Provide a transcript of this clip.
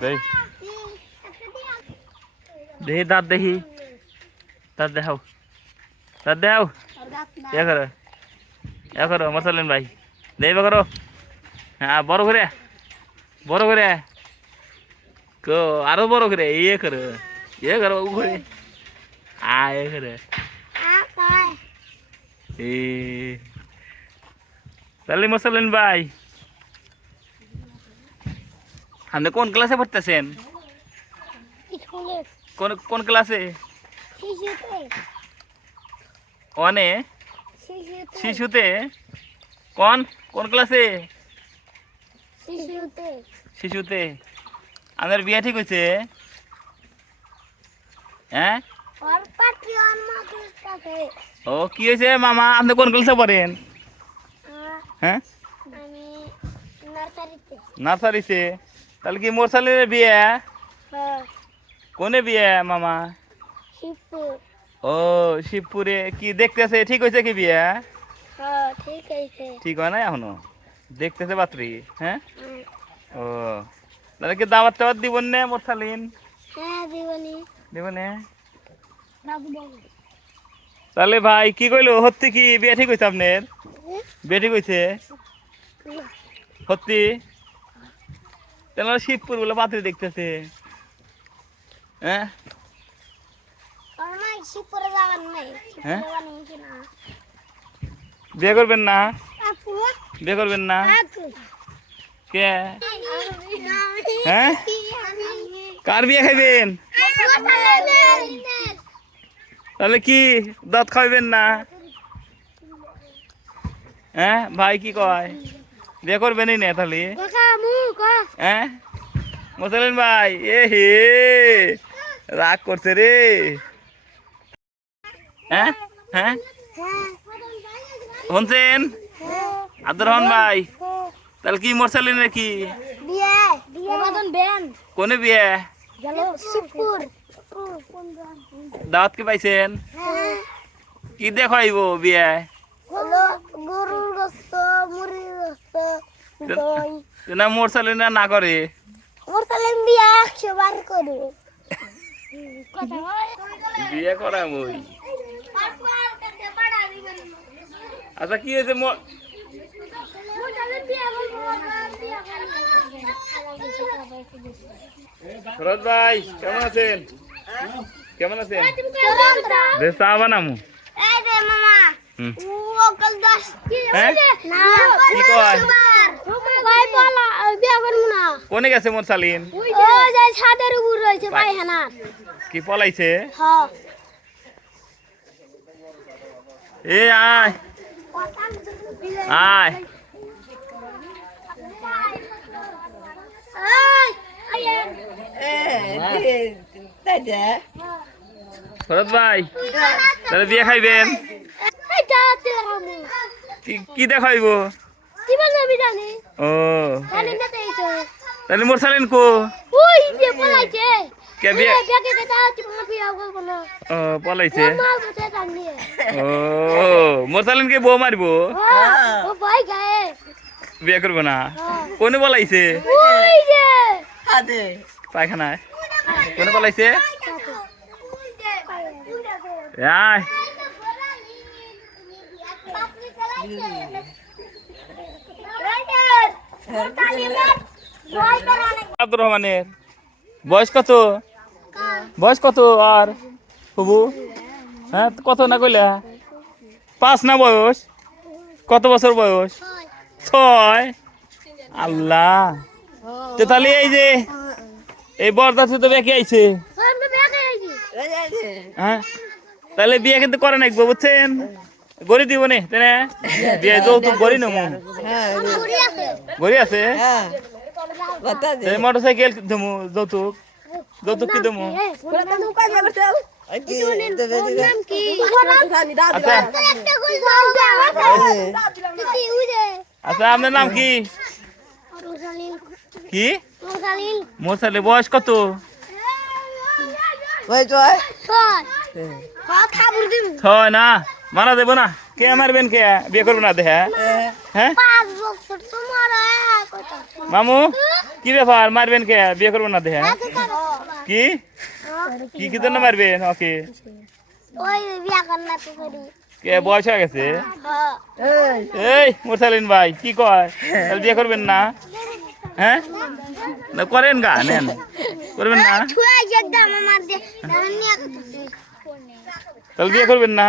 দেই। দেখি দাঁত দেখি দাঁত দেখাও। দাঁত দেখাও। এ করো। এ করো মশালেন ভাই। দেবে করো। হ্যাঁ বড় করে। বড় করে। কো আরও বড় করে। ইয়ে করো। ইয়ে করো উ করে। আ এ করে। এ। তাহলে মশালেন ভাই। আপনি কোন ক্লাসে পড়তেছেন? কোন কোন ক্লাসে ওয়ানে শিশুতে। কোন কোন ক্লাসে শিশুতে। আমাদের বিয়ে ঠিক হয়েছে? হ্যাঁ? ও কি হয়েছে মামা? আপনি কোন ক্লাসে পড়েন? হ্যাঁ? নার্সারিতে? তাহলে কি মোর সালের বিয়ে? হ্যাঁ। কোনে বিয়ে মামা? ও শিবপুরে কি দেখতেছে? ঠিক হয়েছে কি বিয়ে? হ্যাঁ ঠিক ঠিক হয় না এখনও? দেখতেছে বাতরি হ্যাঁ? ও তাহলে কি দাওয়াত টাওয়াত দিবন নে মোর সালিন হ্যাঁ বাবু বাবু তাহলে ভাই কি কইলো? সত্যি কি বিয়ে ঠিক হয়েছে আপনার? বিয়ে ঠিক হয়েছে? সত্যি তাহলে শিবপুর বলে পাত্রী দেখতেছে। হ্যাঁ? হ্যাঁ? বিয়ে করবেন না? বিয়ে করবেন না? কে? হ্যাঁ? কার বিয়ে খাইবেন? তাহলে কি দাঁত খাইবেন না? হ্যাঁ? ভাই কি কয়? বিয়ে করবেনই না তাহলে। হ্যাঁ? মুসলিম ভাই এ হে রাগ করছে রে। হ্যাঁ? হ্যাঁ? শুনছেন? আব্দুর রহমান ভাই তাহলে কি মরসালি নাকি? কোনে বিয়ে? গেল। দাওয়াত কি পাইছেন? কি দেখাইব বিয়ে? হলো গরুর গোস্ত মুরগির গোস্ত দই না না না করে। বিয়ে একশো বার করব। বিয়ে করা মই আচ্ছা কি হয়েছে ম- শরৎ ভাই কেমন আছেন? কেমন আছেন? চা বানামু এই রে মামা। হ্যাঁ? কোনে গেছে মোর সালিন ছাদের উপর রয়েছে কি পলাইছে? হ্যাঁ এ আয়। আয়। শরৎ ভাই তাহলে বিয়ে খাইবেন। কি কি দেখাইব? ও। তাহলে মোর সালিন কো? কে বিয়ে ও পলাইছে। ও মোর সালিন কে বউ মারিব বিয়ে করব না। কোনে পলাইছে? পায়খানায় কোনে পলাইছে? আয় আব্দুর রহমানের। বয়স কত? বয়স কত আর হবু হ্যাঁ কত না কইলা? পাঁচ না বয়স? কত বছর বয়স? ছয়। আল্লাহ। তো তাহলে এই যে এই বরদাসে তো বেঁকে আইছে। হ্যাঁ তাহলে বিয়ে কিন্তু করে নাকবো বুঝছেন? গড়ি দিব নে তেনে? বিয়ে যৌতুক গড়ি নেব গড়ি আছে। মোটর সাইকেল দেবো যৌতুক। যৌতুক কি দেবো আচ্ছা। আপনার নাম কি? কি? মোর ছেলে বয়স কত? ছয় না? মারা দেবো না। কে মারবেন কে? বিয়ে করব না দেহা? হ্যাঁ? মামু কি ব্যাপার? মারবেন কে? বিয়ে করবেন না দেখে কি? কি কি জন্য মারবেন? ওকে কে? বয়স হয়ে গেছে? এই মুরসালিন ভাই কি কয়? তাহলে বিয়ে করবেন না? হ্যাঁ? না করেন গা নেন। করবেন না? তাহলে বিয়ে করবেন না?